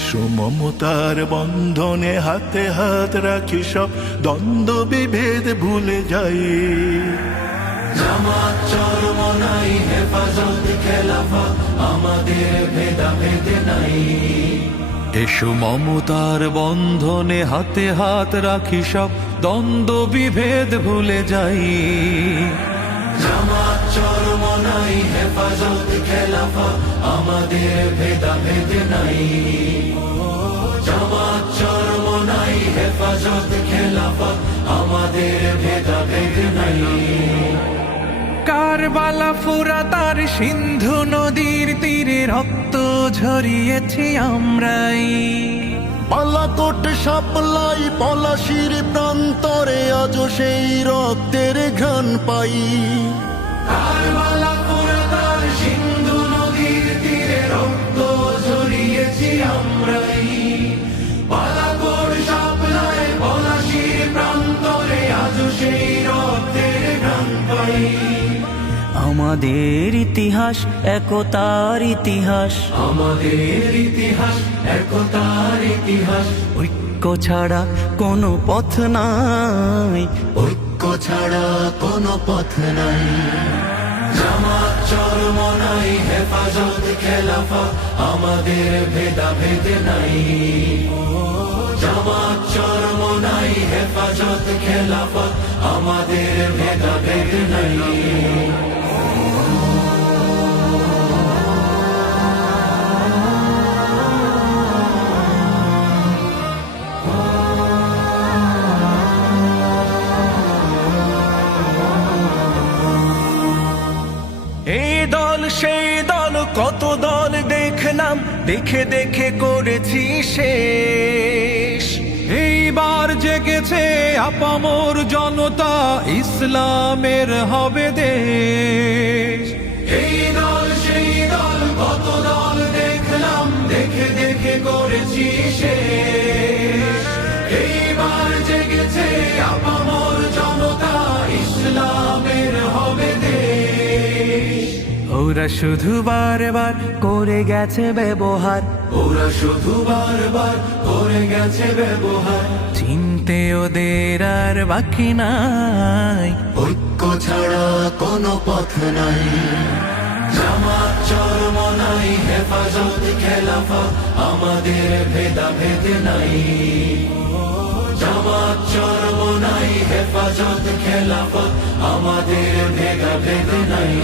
এসো মমতার বন্ধনে হাতে হাত রাখি, সব দ্বন্দ্ব বিভেদ ভুলে যাই। জামাত চরমনাই হেফাজত খেলাফত, আমাদের ভেদাভেদ নাই। এসো মমতার বন্ধনে হাতে হাত রাখি, সব দ্বন্দ্ব বিভেদ ভুলে যাই। জামাত চরমনাই হেফাজত খেলাফত, আমাদের ভেদাভেদ নাই। জামাত চরমনাই হেফাজত খেলাফত, আমাদের ভেদাভেদ নাই। কারবালা ফুরাত আর সিন্ধু নদীর তীরে রক্ত ঝরিয়েছি আমরাই। বালাকোট সাপলাই পলাশির প্রান্তরে আজ সেই রক্তের ঘ্রাণ পাই। কারবালা ফুরাত আর সিন্ধু নদীর তীরে রক্ত ঝরিয়েছি আমরাই। বালাকোট সাপলাই পলাশির প্রান্তরে আজ সেই রক্তের ঘ্রাণ পাই। আমাদের ইতিহাস একতার ইতিহাস, আমাদের ইতিহাস একতার ইতিহাস। ঐক্য ছাড়া কোনো পথ নাই, ঐক্য ছাড়া কোনো পথ নাই। জামাত চরমনাই হেফাজত খেলাফত, আমাদের ভেদাভেদ নাই। জামাত চরমনাই হেফাজত খেলাফত, আমাদের ভেদাভেদ নাই। এই দল সেই দল কত দল দেখলাম, দেখে দেখে করেছি শেষ। এইবার জেগেছে আপামর জনতা, ইসলামের হবে দেশ। এই দল সেই দল কত দল দেখলাম, দেখে দেখে করেছি শেষ। এইবার জেগেছে আপামর জনতা, ইসলামের হবে দেশ। ওরা শুধু বারবার করে গেছে ব্যবহার, ওরা শুধু বারবার করে গেছে ব্যবহার। চিনতে ওদের আর বাকি নাই, ঐক্য ছাড়া কোনো পথ নাই। জামাত চরমনাই হেফাজত খেলাফত, আমাদের ভেদাভেদ নাই। জামাত চরমনাই হেফাজত খেলাফত, আমাদের ভেদাভেদ নাই।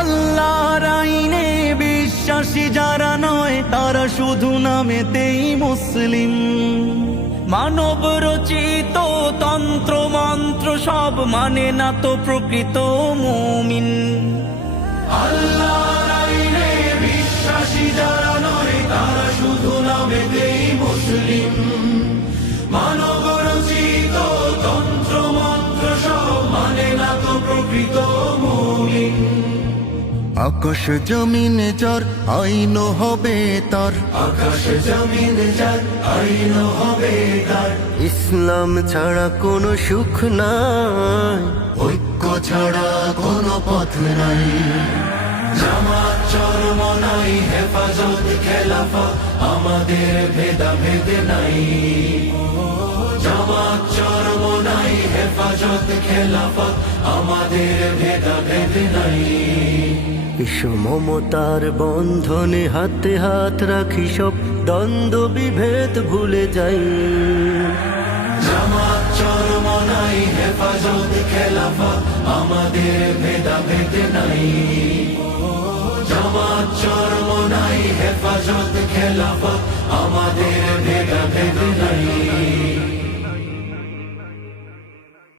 আল্লাহর আইনে বিশ্বাসী যারা নয়, তারা শুধু নামেতেই মুসলিম। মানব রচিত তন্ত্র মন্ত্র সব মানে না তো প্রকৃত মুমিন। আল্লাহর আইনে বিশ্বাসী যারা নয়, তারা শুধু নামেতেই মুসলিম। মানব রচিত তন্ত্র মন্ত্র সব মানে না তো প্রকৃত মুমিন। আকাশ জমিন যার আইন হবে তার, আকাশ জমিন যার আইন হবে তার। ইসলাম ছাড়া কোনো সুখ নাই, ঐক্য ছাড়া কোনো পথ নাই। জামাত চরমনাই হেফাজত খেলাফত, আমাদের ভেদাভেদ নাই। জামাত চরমনাই হেফাজত খেলাফত, আমাদের ভেদাভেদ নাই। এসো মমতার বন্ধনে হাতে হাত রাখি, সব দ্বন্দ্ব বিভেদ ভুলে যাই। জামাত চরমনাই হেফাজত খেলাফত, আমাদের ভেদাভেদ নাই। জামাত চরমনাই হেফাজত খেলাফত,